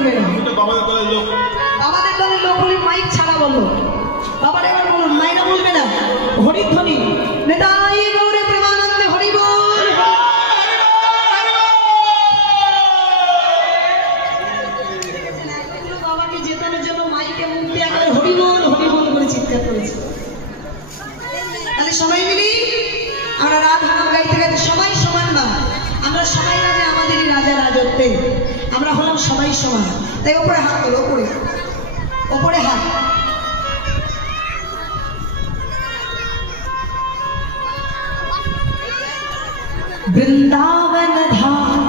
বলবে না। বাবাদের দলের লোক হলে মাইক ছাড়া বললো। বাবার এবার বলুন, মাইনা বলবে না, হরিধ্বনি নেতাই গৌরে প্রেমানন্দে হরি বল। বাবাকে জেতানোর জন্য মাইকে মুখ দিয়ে একবার হরি বল করে চিৎকার করেছে। তাহলে সবাই মিলি আমরা রাত হারাম গাইতে গাইতে সবাই সমান না, আমরা সবাই রাজা, আমাদেরই রাজা রাজত্বে আমরা হলাম সবাই সমান। তাই ওপরে হাত তোলো, ওপরে ওপরে হাত। वृंदावन धाम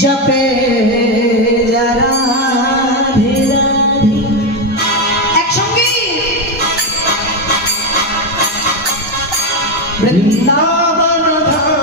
जपे जरा एक संगी वृंदावन धाम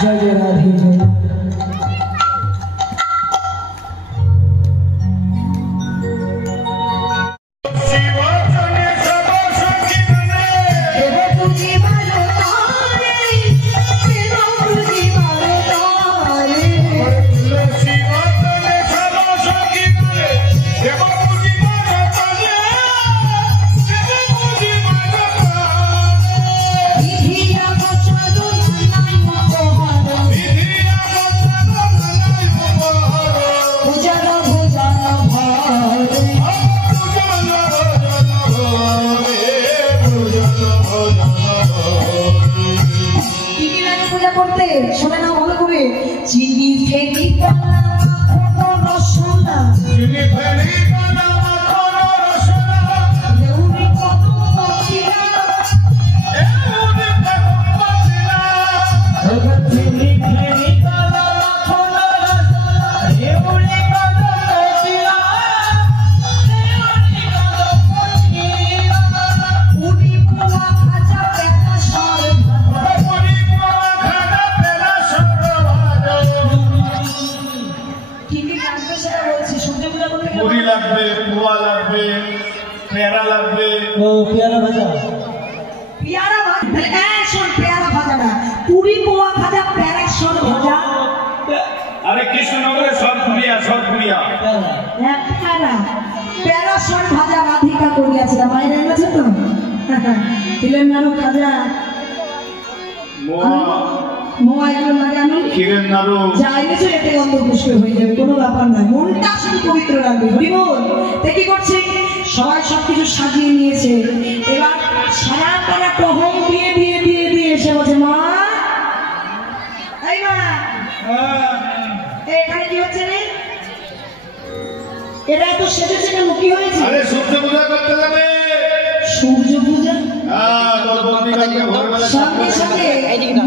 জয় জয় রাধে জয়। শোনে না ভালো করে চিনি ফেনি রসনা চিনি ফেনি কোনো ব্যাপার নয়, মনটা শুধু পবিত্র রাখবে। হরিবোল কি করছে, সবাই সবকিছু সাজিয়ে নিয়েছে। এবার সারা তারা টহল দিয়ে দিয়ে দিয়ে দিয়ে এসে বলছে মা এই মা এখানে কি হচ্ছে রে? এটা এত সেজেছে কেন, কি হয়েছে? আরে সূর্য পূজা করতে যাবে। সূর্য পূজা? হ্যাঁ, তোর বন্ধু কালকে ভোরবেলা সঙ্গে সঙ্গে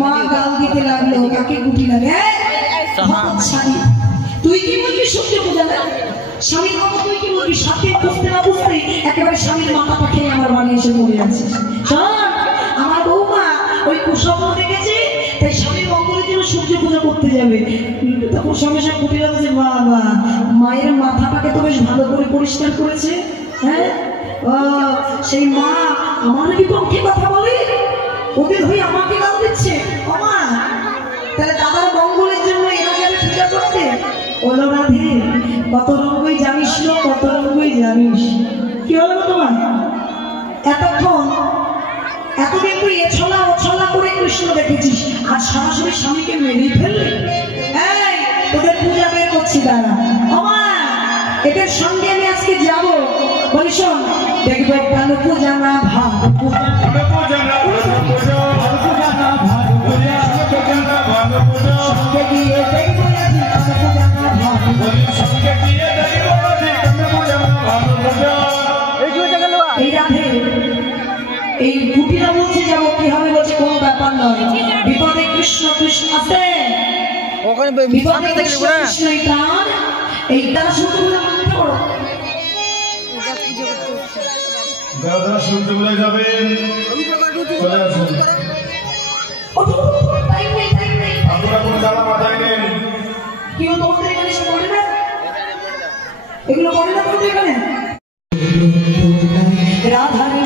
মা গাল দিতে লাগলো, কাকে গুটি লাগে স্বামী তুই কি বলবি সূর্য পূজা না? স্বামীর কথা তুই কি বলবি? সাথে বুঝতে না বুঝতে একেবারে স্বামীর মাথাটা খেয়ে আমার বাড়ি এসে পড়ে যাচ্ছে। আমার বৌমা ওই কুসম্ম দেখেছে, তাই স্বামীর মঙ্গলের জন্য সূর্য পূজা করতে যাবে। তখন সঙ্গে সঙ্গে কুটি লাগছে বাবা মায়ের মাথাটাকে তো বেশ ভালো করে পরিষ্কার করেছে। হ্যাঁ সেই মা আমার বিপক্ষে কথা বলে, ওদের হয়ে আমাকে গাল দিচ্ছে। মা তাহলে দাদার মঙ্গলের জন্য এরা যাবে পূজা করতে? ওলো রাধে কত রঙ্গই জানিস না, কত রঙ্গই জানিস। কি হলো তোমার এতক্ষণ? এতদিন তুই এ ছলা ও ছলা করে কৃষ্ণ দেখেছিস, আর সরাসরি স্বামীকে মেরে ফেললে। এই তোদের পূজা বের করছি দাঁড়া। আমার এদের সঙ্গে আমি আজকে যাব। বলি শোন, দেখবো ভালো পূজা না ভালো পূজা, ভালো পূজা না ভালো পূজা, ভালো পূজা না ভালো পূজা, ভালো পূজা সঙ্গে গিয়ে দেখবো ভালো পূজা না ভালো পূজা, সঙ্গে গিয়ে দেখবো ভালো পূজা না ভালো পূজা। এই রাধে এই কুটিরা বলছে যাবো, কি হবে বলছে কোনো ব্যাপার নয়। বিপদে কৃষ্ণ কৃষ্ণ আছে, বিপদে কৃষ্ণ কৃষ্ণ এই তারা শুনতে বলে মনে করো। দাদা শুনতে বলে যাবেন, চলে আসুন। আপনারা কোনো জ্বালা মাথায় নেন। কেউ তোমাদের এখানে এসে বলে না, এগুলো বলে না তোমাদের এখানে। রাধারে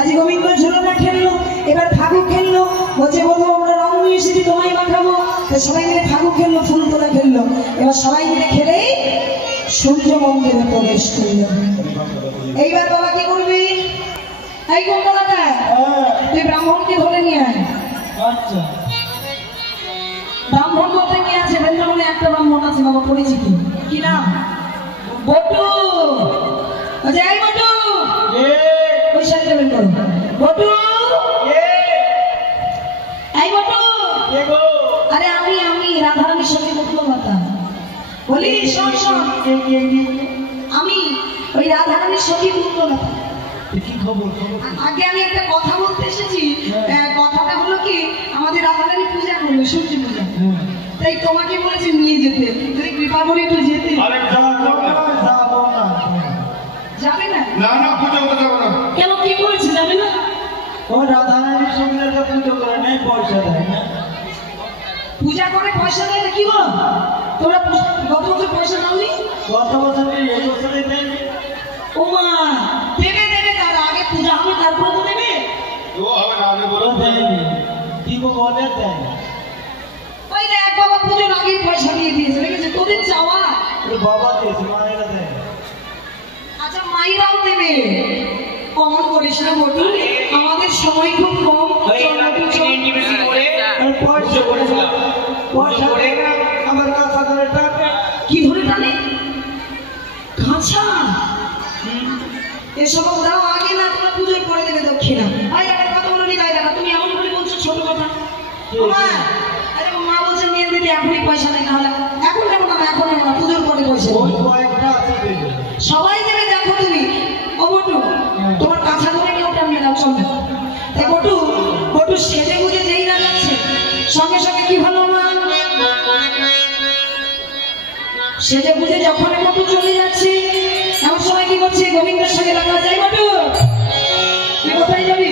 আজ গোবিন্দ ঝুলনা খেললো, এবার ফাগু খেললো, বলছে বলবো আমরা রঙ্গ তো সবাই মিলে ফাগু খেললো, ফুল তোলা খেললো। এবার সবাই মিলে খেলেই সূর্য মন্দিরে প্রবেশ করলো। এইবার বাবা কি করবি? এই কোনটা তুই ব্রাহ্মণকে ধরে নিয়ে আয়। আচ্ছা ব্রাহ্মণ বলতে কি আছে? বৃন্দাবনে একটা ব্রাহ্মণ আছে বাবা, পরিচিতি। কি নাম? বটু। আচ্ছা এই বটু, ওই সাইডে বের করো। বটু, এই বটু। আরে আমি রাধারানীর সঙ্গে মুক্তমাতা বলি। শোন শোন, আমি ওই রাধারানীর সঙ্গে মুক্তমাতা। কি খবর? আগে আমি একটা কথা বলতে এসেছি। কথাটা হলো কি, আমাদের রাধারানী পূজা করবে, সূর্য পূজা। তাই তোমাকে বলেছি নিয়ে যেতে, যদি কৃপা করে একটু যেতে। আরে যাও না। যাবে না? না না, পুজো করতে যাবো না। কেন, কি করেছে যাবে না? ও রাধারানীর সঙ্গে একটা পুজো করে নেই, পয়সা দেয় না। পূজা করে পয়সা দেয় না? কি বল, তোমরা গত বছর পয়সা দাওনি? গত বছর এই বছরে দেয়। ও মা, দেবে দেবে, তার আগে পূজা হবে তারপরে তো দেবে। ও হবে না, আগে বলো। দেয়নি, কি বলে দেয় না। ওই দেখ বাবা, পুজোর আগেই পয়সা দিয়ে দিয়েছে, দেখেছে তোদের চাওয়া। বাবা দিয়েছে, মায়েরা দেয়। আচ্ছা মাইরাও দেবে, কমন করিস না বটু, আমাদের সময় খুব কম। পয়সা দেয় না, আমার কাছা ধরে টাকা। কি ধরে টানে? কাঁচা। এসব দাও আগে, না তোমরা পুজোর পরে দেবে দক্ষিণা। আই একটা কথা বলো নি, দেখা তুমি এমন করে বলছো ছোট কথা। মা, আরে মা বলছে নিয়ে দিদি এখনই পয়সা নেই, নাহলে এখন নেবো না, এখন নেবো না, পুজোর পরে পয়সা ওই নেবো। কয়েকটা আছে দেবে। সবাই দেবে, দেখো তুমি। ও বটু, তোমার কাঁচা ধরে কেউ টানবে না, চলবে। তাই বটু, বটু সেজে গুজে যেই না যাচ্ছে, সঙ্গে সঙ্গে কি ভালো মা, সেজে বুঝে যখন বটু চলে যাচ্ছে, এমন সময় কি করছে, গোবিন্দের সঙ্গে দেখা যায়। বটু, তুই কোথায় যাবি?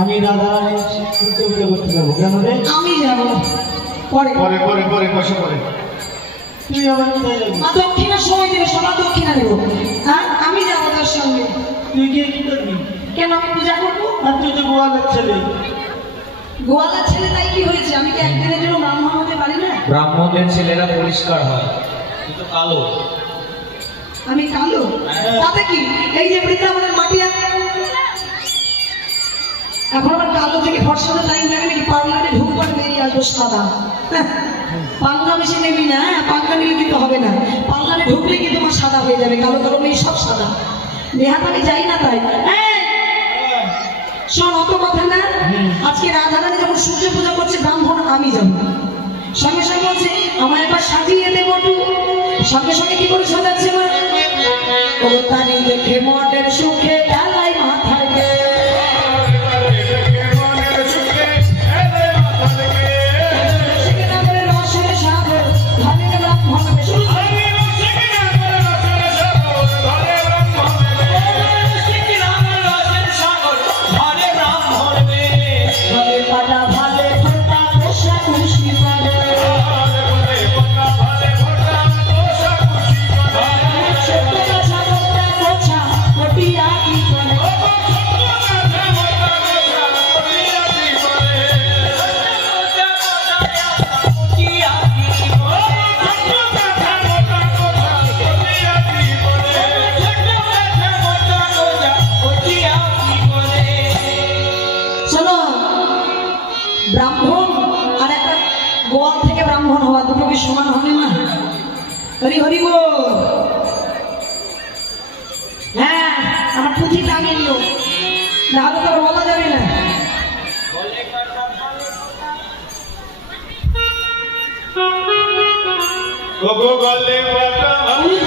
আমি রাধারানীর পুজো করতে যাবো। কেন রে? আমি যাব পরে। পরে পরে পরে পয়সা পরে। তুই আবার কোথায় যাবি? মা দক্ষিণার সময় দেবে, সবার দক্ষিণা দেবো। হ্যাঁ, আমি যাবো তার সঙ্গে। তুই গিয়ে কি করবি? কেন, আমি পূজা করবো। আর তুই তো গোয়ালের ছেলে। গোয়ালার ছেলে, তাই কি হয়েছে? আমি কি একদিনের জন্য ব্রাহ্মণ হতে পারি না? ব্রাহ্মণদের ছেলেরা পরিষ্কার হয়, কিন্তু কালো। আমি কালো, তাতে কি? এই যে বৃন্দাবনের মাটি আছে, এখন আবার কালো থেকে ফর্সাতে টাইম লাগে নাকি? পার্লারে ঢুকবার বেরিয়ে আসবো সাদা। পাঙ্গা বেশি নেবি না, পাঙ্গা নিলে কিন্তু হবে না। পার্লারে ঢুকলে কিন্তু আমার সাদা হয়ে যাবে, কালো কালো নেই, সব সাদা। দেহাত আমি যাই না তাই। শোন, অত কথা না। আজকে রাধারানী যখন সূর্য পূজা করছে, ব্রাহ্মণ আমি যাবো। সঙ্গে সঙ্গে বলছে আমার একবার সাজিয়ে দে বটু। সঙ্গে সঙ্গে কি করে সাজাচ্ছে মা? ও তারি দেখে মনের সুখে ডালাই মাথায় গে। রসের সাগর ধরে ব্রাহ্মণ ব্রাহ্মণ আর একটা গোয়াল থেকে ব্রাহ্মণ হওয়া, দুটো কি সমান হবে না? হরি হরি বল। হ্যাঁ, আমার পুঁথি টাঙিয়ে নিও, নাহলে তো বলা যাবে না। গলে বাটা বাটা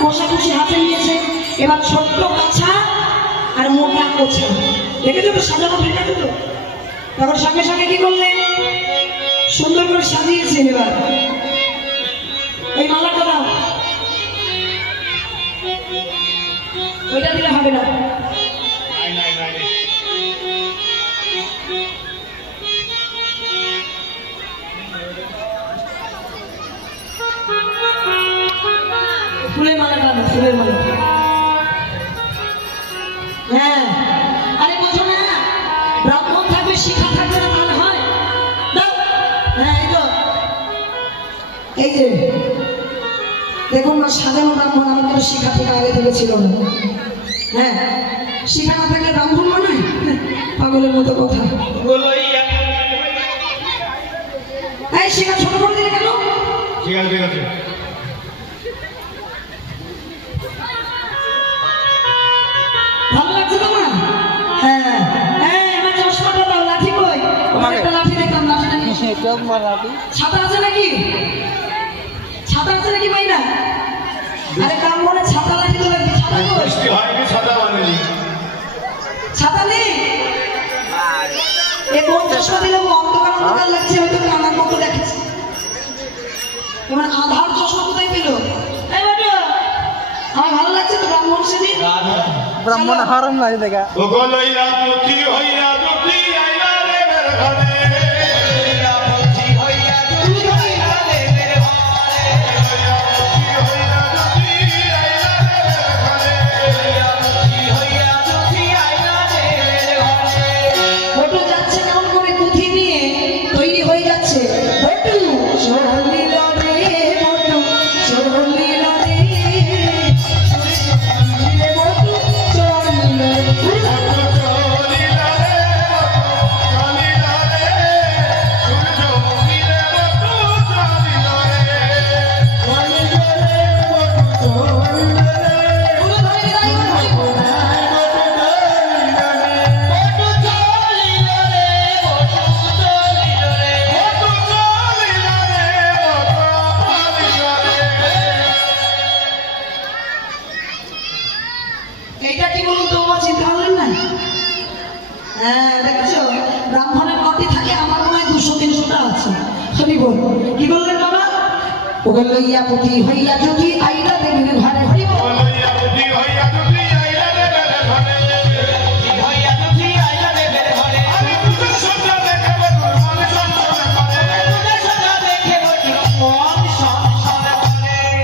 কোষা খুশি হাতে নিয়েছে। এবার ছোট্ট কাছা আর মোটা কোছা, দেখেছো তো সাজানো ঠিক আছে তো? তখন সঙ্গে সঙ্গে কি করলেন, সুন্দর করে সাজিয়েছেন। এবার এই মালাটা দাও, ওইটা দিলে হবে না। ফুলের মালা টানো, ফুলের মালা। হ্যাঁ, আরে বোঝো না, ব্রাহ্মণ থাকবে শিখা থাকবে না, তাহলে হয়? দাও। হ্যাঁ, এই যে দেখুন না, সাজানো ব্রাহ্মণ আমাদের শিখা থেকে আগে থেকে ছিল না। হ্যাঁ, শিখা না থাকলে ব্রাহ্মণ মানে পাগলের মতো কথা। এই শিখা ছোট করে দিলে কেন? ঠিক আছে ঠিক আছে। ভালো লাগছে তোমার? হ্যাঁ, এই আমার চশমাটা দাও, লাঠি কই? আমার একটা লাঠি দেখলাম, লাঠিটা নিয়ে এসো। ছাতা আছে নাকি? ছাতা আছে নাকি ভাই না? আরে ব্রাহ্মণের ছাতা লাঠি তো লাগবে, ছাতা কই? বৃষ্টি হয়নি, ছাতা বানেনি। ছাতা নেই? এ কোন চশমা দিলে অন্ধকার অন্ধকার লাগছে, হয়তো কানার মতো দেখাচ্ছে। তোমার আধার চশমা কোথায় পেল? এই বাবা, আমার ভালো লাগছে তো ব্রাহ্মণ শ্রেণী। ব্রাহ্মণ হারাম নাই দেখা। ও গো লইলা দুঃখী হইয়া দুঃখী আইলা রে মের ঘরে। লইলা দুঃখী হইয়া দুঃখী আইলা রে মের ঘরে। লইলা দুঃখী হইয়া দুঃখী আইলা রে মের ঘরে। লইলা দুঃখী হইয়া দুঃখী আইলা রে মের ঘরে। ফটো যাচ্ছে কেমন করে পুঁথি নিয়ে তৈরি হয়ে যাচ্ছে। ফটো চলিল রে, ফটো চলিল রে, ফটো চলিল রে। চলিলা রে চলিলা রে সূর্য উদিলে বটু চলিলা রে। চলিল রে, ফটো চলিল রে। পুরো ধরে কি দাঁড়িয়ে বলবো? এইটা কি বলুন তো, আমার চিন্তা করলেন না? হ্যাঁ, দেখছো ব্রাহ্মণের কটি থাকে, আমার মনে হয় 200-300টা আছে। শুনি বল, কি বললেন বাবা? ওকে লইয়া পুঁথি হইয়া যদি আইলা দেবেন ঘরে, হরি বল। লইলা দুঃখী হইয়া দুঃখী আইলা রে মের ঘরে। হইয়া দুঃখী আইলা রে মের ঘরে। আরে তুই সদা দেখে বটুর মন সঞ্চয় করে। তুই সদা দেখে বটুর মন সঞ্চয় করে।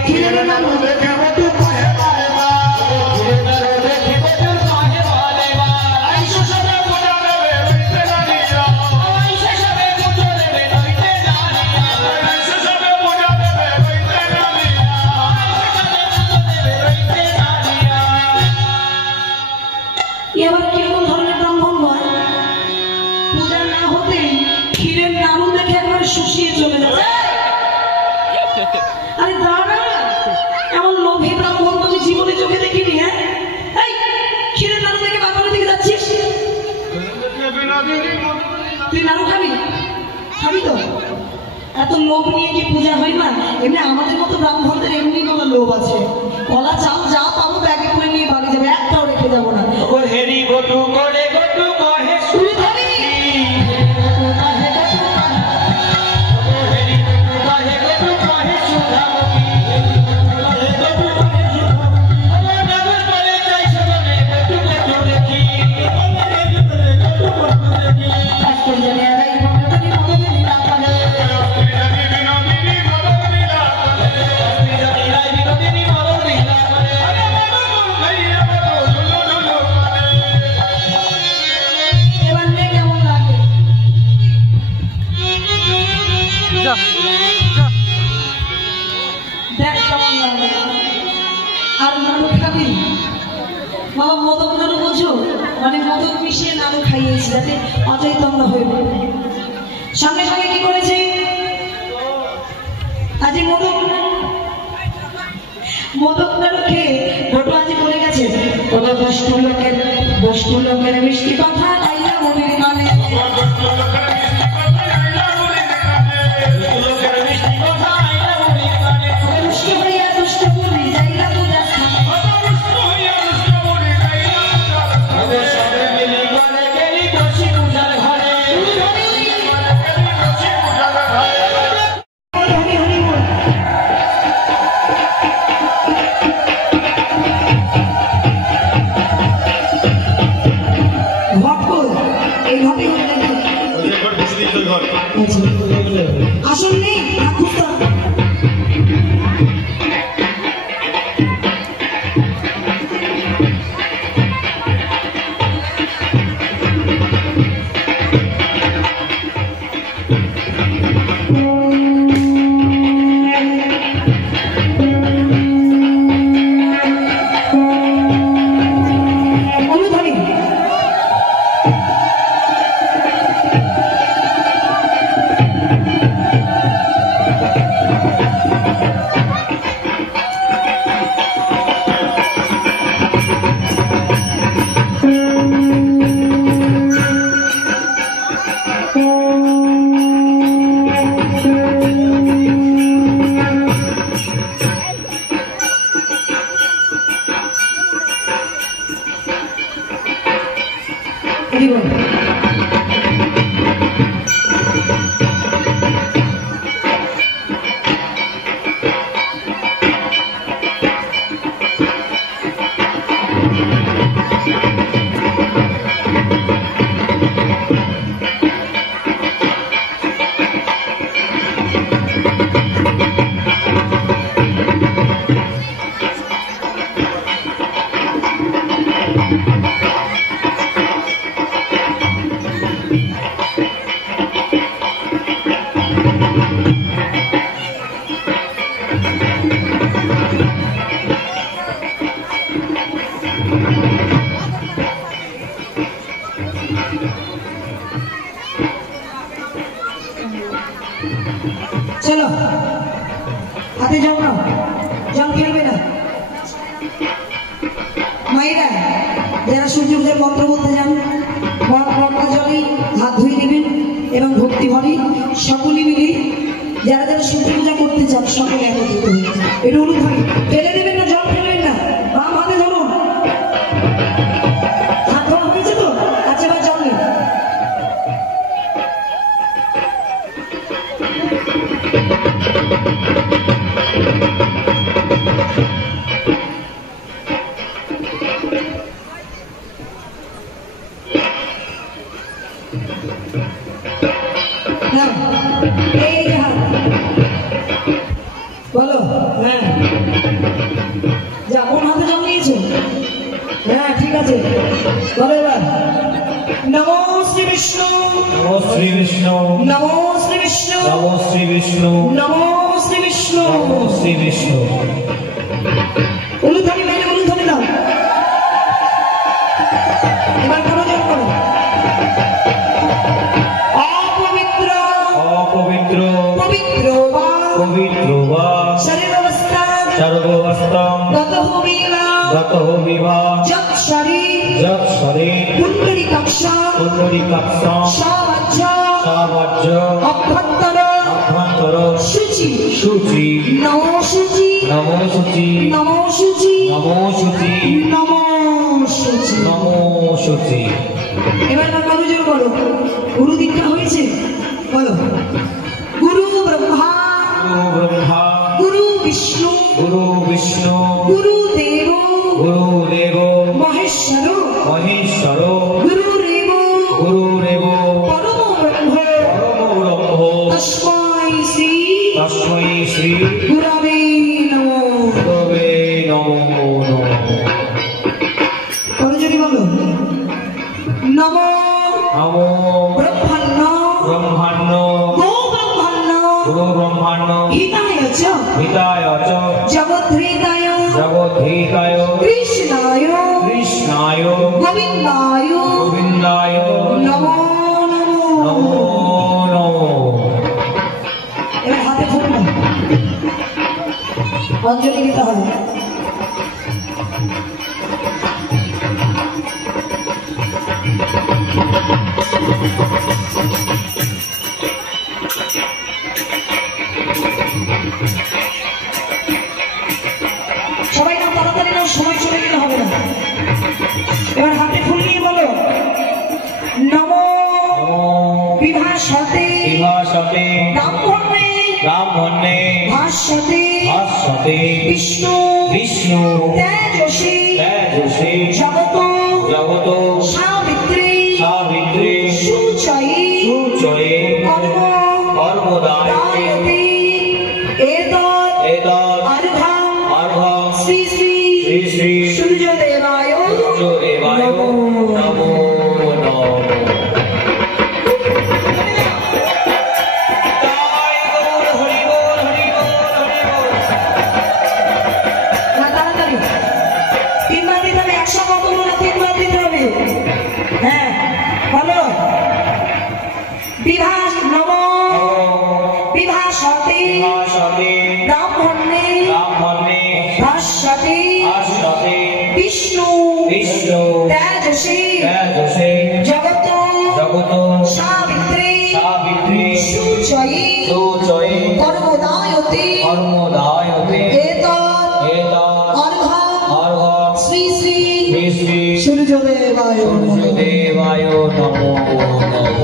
কিরে নানু দেখে বটু কহে বারে বা। দেখে বটু কহে বারে বা। আইসো সবে পূজা দেবে হইতে জানিয়া। আইসো সবে পূজা দেবে হইতে জানিয়া। আইসো সবে পূজা দেবে হইতে জানিয়া। এবার কেমন ধরনের ব্রাহ্মণ হয়? পূজা না হতে ক্ষীরের নাড়ু দেখে একবারে শুষিয়ে চলে যাবে। আরে দাঁড়া, এমন লোভী ব্রাহ্মণ তো আমি জীবনে চোখে দেখিনি। হ্যাঁ, এই ক্ষীরের নাড়ু দেখে বাবার দিকে যাচ্ছিস? তুই নাড়ু খাবি? খাবি তো? এত লোভ নিয়ে কি পূজা হয় না? এমনি আমাদের মতো ব্রাহ্মণদের এমনি কোনো লোভ আছে। কলা চাল যা পাবো ব্যাগে করে নিয়ে বাড়ি যাবে, একটাও রেখে যাবো না। ও হেরি গটু করে গটু কহে তুই খাবি? ও হেরি গটু কহে সুধামুখী। গটু কহে সুধামুখী। আমার নগর করে চাই সবনে গটু গটু দেখি। আমার নগর করে গটু গটু দেখি। আজকে জানে আরাই মনে মনে না পারে। বিনোদিনী মদন লীলা করে। রাই বিনোদিনী মরণ লীলা করে। ভাইয়া বটু ঢুলু ঢুলু করে। এবার নে কেমন লাগে? দেখ কেমন লাগে। আর নাড়ু খাবি? বাবা মোদক নাড়ু বোঝো? মানে মোদক মিশিয়ে নাড়ু খাইয়েছি যাতে অচৈতন্য হয়ে পড়ে। সঙ্গে সঙ্গে কি করেছে? আজ মোদক নাড়ু খেয়ে বটু আজ বলে গেছে, ওদের দুষ্টু লোকের মিষ্টি কথা আইলা মনের মানে। লোকের মিষ্টি কথা আইলা মনে কানে। দুষ্ট হইয়া দুষ্ট বলি যাইলা পূজা স্থানে। ওদের সবে মিলি গলে গেলি বসি পূজার ঘরে। হরি হরি বল। হরি বল। চলো হাতে জল নাও, জল ফেলবে না। মায়েরা যারা সূর্য পূজার মন্ত্র বলতে যান গঙ্গা জলেই হাত ধুয়ে নেবেন এবং ভক্তি ভরে সকলে মিলে যারা যারা সূর্য পূজা করতে চান সকলে একত্রিত হয়ে এটা হলুদ ধরে ফেলে দেবেন না, জল ফেলবেন না, বাম হাতে ধরুন। হাত ধরা হয়েছে তো? আচ্ছা এবার জল নেই। এই যে হাত বলো। হ্যাঁ যা কোন হাতে জল নিয়েছো? হ্যাঁ ঠিক আছে বলো এবার। নমো শ্রী বিষ্ণু, নমো শ্রী বিষ্ণু, নমো শ্রী বিষ্ণু, নমো শ্রী বিষ্ণু, নমো শ্রী বিষ্ণু। নমো শ্রী বিষ্ণু। উলুধ্বনি মেলে উলুধ্বনি দাও। এবার করো জল করো। অপবিত্র অপবিত্র পবিত্র বা পবিত্র বা শরীরাবস্থা সর্বাবস্থাম গতঃ বিবা গতঃ বিভা যৎ শরীর যৎ শরীর পুণ্ডরীকাক্ষ পুণ্ডরীকাক্ষং সবাজ্য সবাজ্য অভ্যন্তর অভ্যন্তর শুচি শুচি নমো শুচি নমো শুচি নমো শুচি নমো শুচি নমো শুচি। নমো শুচি। এবার না করো জোর করো। গুরু দীক্ষা হয়েছে বলো। গুরু ব্রহ্মা গুরু ব্রহ্মা গুরু বিষ্ণু গুরু বিষ্ণু গুরু দেব গুরুদেব মহেশ্বর মহেশ্বর গুরুরেব গুরুরেব পরম ব্রহ্ম পরম ব্রহ্ম তস্मै শ্রী তস্मै শ্রী গুরবে নমঃ। গুরবে নমো নমঃ। করজোরি বলো। নমো নমো ব্রহ্মণ্য ব্রহ্মাণ্ড গো ব্রহ্মণ্য গুরু ব্রহ্মাণ্ড হিতায় চ হিতায় চ জগদ্ধিতায় জগদ্ধিতায় কৃষ্ণায় কৃষ্ণায় গোবিন্দায় গোবিন্দায় নমো নমো নমঃ। নমঃ। এবার হাতে ফুল নাও, অঞ্জলি দিতে হবে। সবাই না তাড়াতাড়ি নাও, সময় চলে গেলে হবে না। এবার হাতে ফুল নিয়ে বলো। নমো বিভাসতে বিভাসতে ব্রাহ্মণে ব্রাহ্মণে ভাস্বতে ভাস্বতে বিষ্ণু বিষ্ণু তেজসী তেজসী জগত জগত সাবিত্রী সাবিত্রী সুচয়ী সুচয়ে কর্ম কর্মদায়তে এতৎ এতৎ অর্ঘ্যং অর্ঘ্যং শ্রী শ্রী শ্রী শ্রী সূর্যদেবায় সূর্যদেবায় নমো। নমো নমঃ। জয় গৌর হরি বল, হরি বল, হরি বল। না তাড়াতাড়ি তিনবার দিতে হবে। একশো কত বলো না, তিনবার দিতে হবে। হ্যাঁ বলো। বিভাস নম বিভাসতে বিভাসতে ব্রাহ্মণে ব্রাহ্মণে ভাস্বতে ভাস্বতে বিষ্ণু বিষ্ণু তেজসী তেজসী জগত জগত সাবিত্রী সাবিত্রী সুচয়ী সুচয়ে কর্মদায়তে কর্মদায়তে এতৎ এতৎ অর্ঘ্যং অর্ঘ্যং শ্রী শ্রী শ্রী শ্রী সূর্যদেবায় সূর্যদেবায় নমো নমঃ।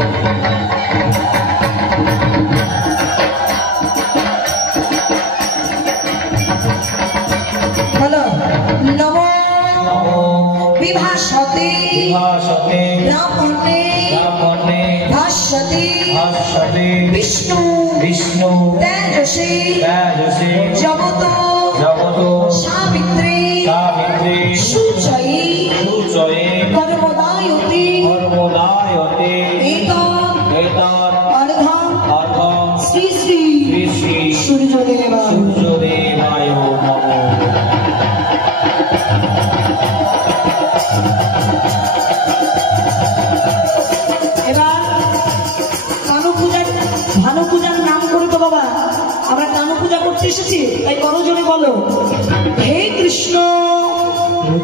বলো নমো নমো বিভাসতে বিভাসতে ব্রাহ্মণে ব্রাহ্মণে ভাস্বতে ভাস্বতে বিষ্ণু বিষ্ণু তেজসে তেজসে জগত জগত সাবিত্রী সাবিত্রী সূচয়ে সূচয়ে কর্মদায়তে কর্মদায়তে এতৎ এতৎ অর্ঘ্যং অর্ঘ্যং শ্রী শ্রী শ্রী শ্রী সূর্যদেবায় সূর্যদেবায় নমঃ। এবার ভানু পূজার নাম করে তো বাবা আমরা কানু পূজা করতে এসেছি, তাই বড় জোরে বলো হে কৃষ্ণ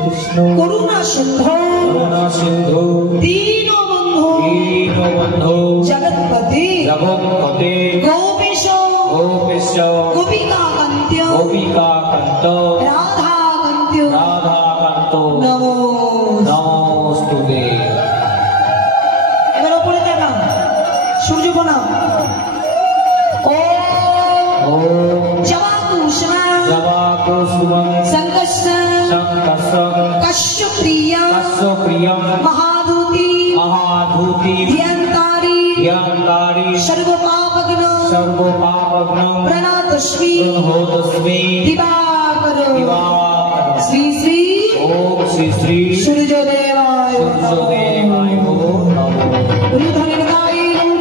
কৃষ্ণ করুণা সিন্ধু করুণা সিন্ধু দীনবন্ধু দীনবন্ধু জগৎপতি জগৎপতে গোপীশ গোপীশ গোপিকাকান্ত গোপিকাকান্ত রাধাকান্ত রাধাকান্ত নমো নমস্তুতে। এবার ওপরে দেখান সূর্য প্রণাম ওম জবাকুষ্মা জবাকুসুমং সংকর্ষ শঙ্করং কশ্যপ্রিয়া কশ্যপ্রিয়ং মহাদূতি মহাধূতি ধ্যানকারী জ্ঞানকারী সর্বপাপগ্ন সর্বপাপগ্নং প্রণতস্মি প্রণতস্মি দিবাকর দিবাকর। শ্রী শ্রী ওম শ্রী শ্রী সূর্যদেবায় সূর্যদেবায় নমঃ। হরিধনের গায়ে গৌর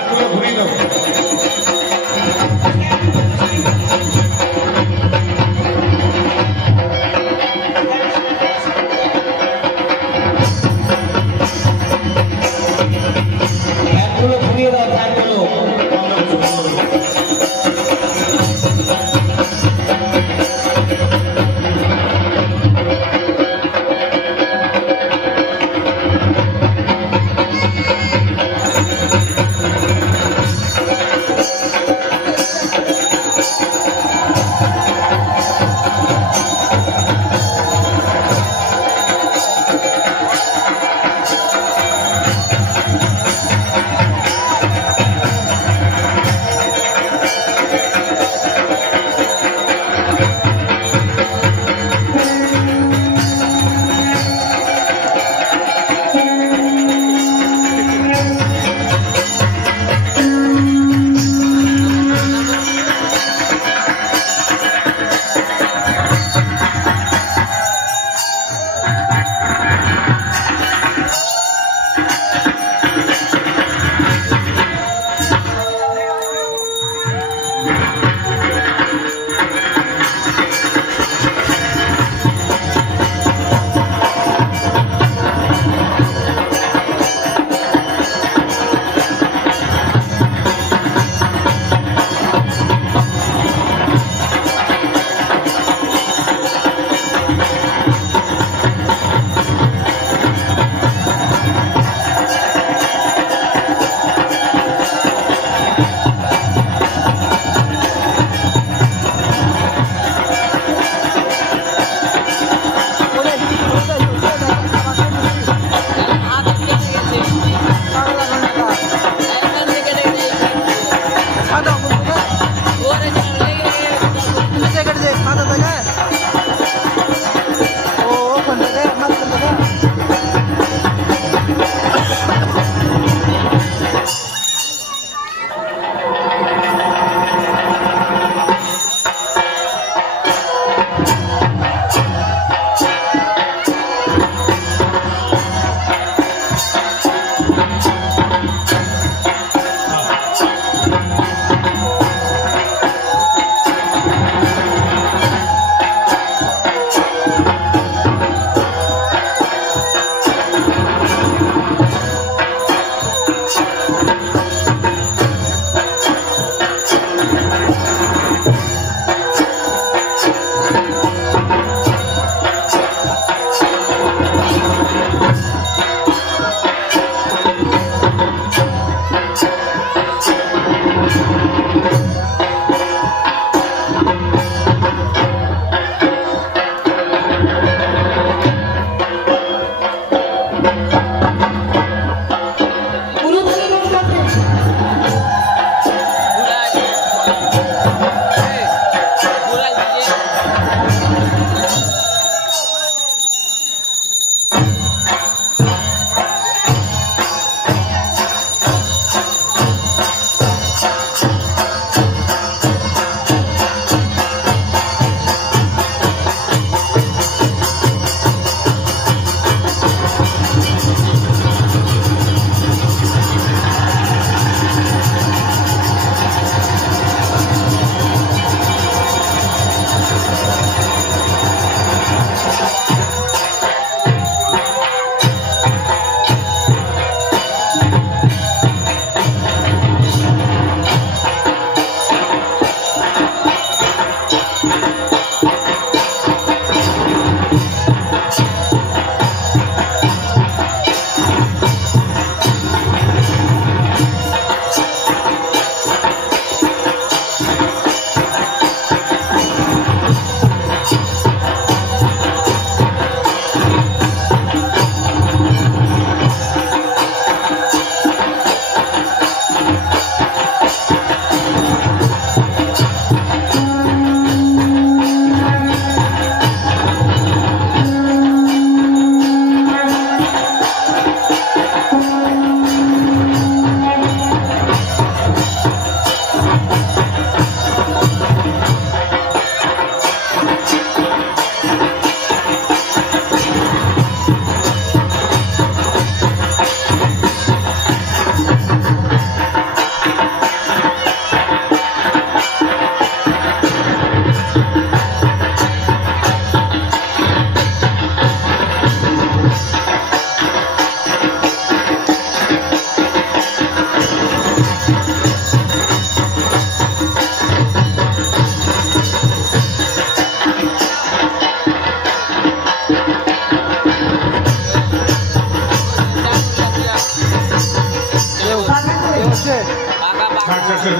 হরি বল, হরি বল। ফ্যানগুলো ঘুরিয়ে দাও, ফ্যানগুলো।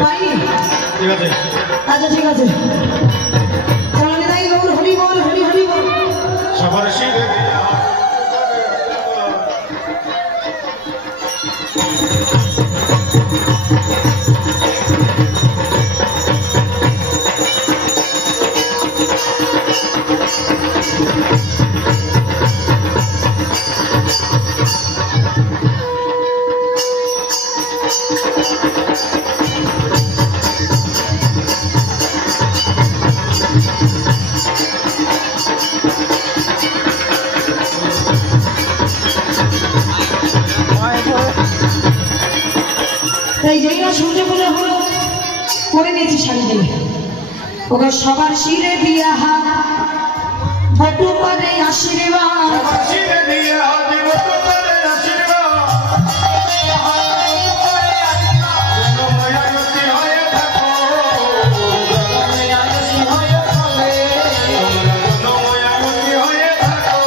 পাইনি? ঠিক আছে আচ্ছা ঠিক আছে, চলো নিতাই গৌর হরি বল, হরি হরি বল। সবার শিবে তাই যেই না সূর্য পূজা হলো, করে নিয়েছি শাড়ি দিয়ে, ওকে সবার শিরে দিয়া হাত, বটু পারে আশীর্বাদ, সবার শিবে দিয়ে হাজির তোমাদের আশীর্বাদ জনময়াগতি হয়ে থাকো তোমরা জনময়াগতি হয়ে থাকো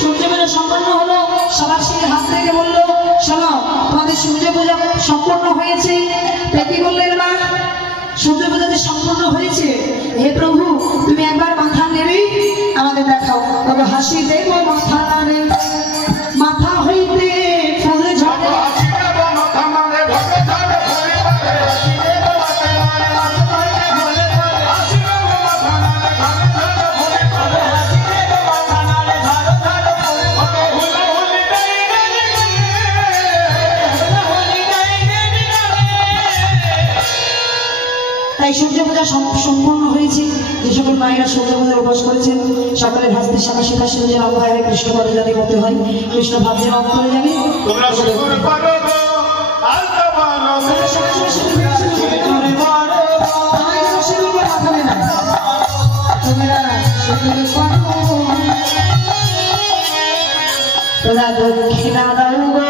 সূর্য পূজা সম্পন্ন হলো, সবার শিরে হাত থেকে বললো, শোনো তোমাদের সূর্য পূজা সম্পন্ন হয়েছে। তাই কি বললেন মা, সূর্য পূজা যে সম্পন্ন হয়েছে, হে প্রভু তুমি একবার মাথা নেবে আমাদের দেখাও। তবে হাসি দেব মাথা নাড়ে, মাথা হইতে ফুল ঝরে, তাই সূর্য পূজা সম্পূর্ণ হয়েছে। যে সকল মায়েরা সূর্য পূজার উপবাস করেছেন, সকলের হাসতে সাথে শেখা ছিল যে অভয় কৃষ্ণ পদে যাতে করতে হয়, কৃষ্ণ ভাব যেন অন্তরে যাবে। তোমরা শুকুর পারো গো আলতা মানো তোরা দক্ষিণা দাও গো,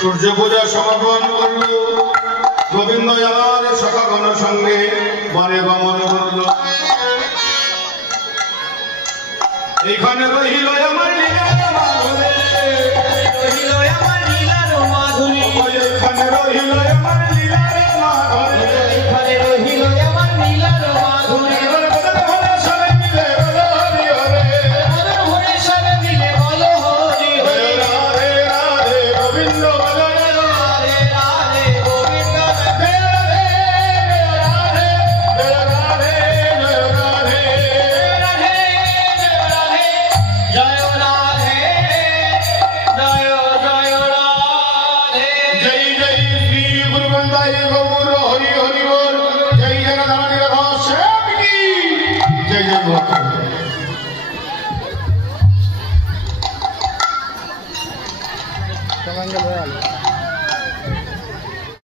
সূর্য পূজা সমাপন করল, গোবিন্দ আমার সখাগণ সঙ্গে বনে গমন করল। এইখানে রহিল আমার লীলার মাধুরী, এইখানে রহিল আমার লীলার মাধুরী, এবার বদন ভরে সবে মিলে বলো হরি হরে, হরে রাধে রাধে গোবিন্দ বলো রাধে রাধে গোবিন্দ রাধে রাধে রাধে রাধে রাধে জয় রাধে জয় জয় রাধে जय जय श्री गुरु बंदाई गौर हरि हरि बोल जय जगन्नाथ श्याम की जय जय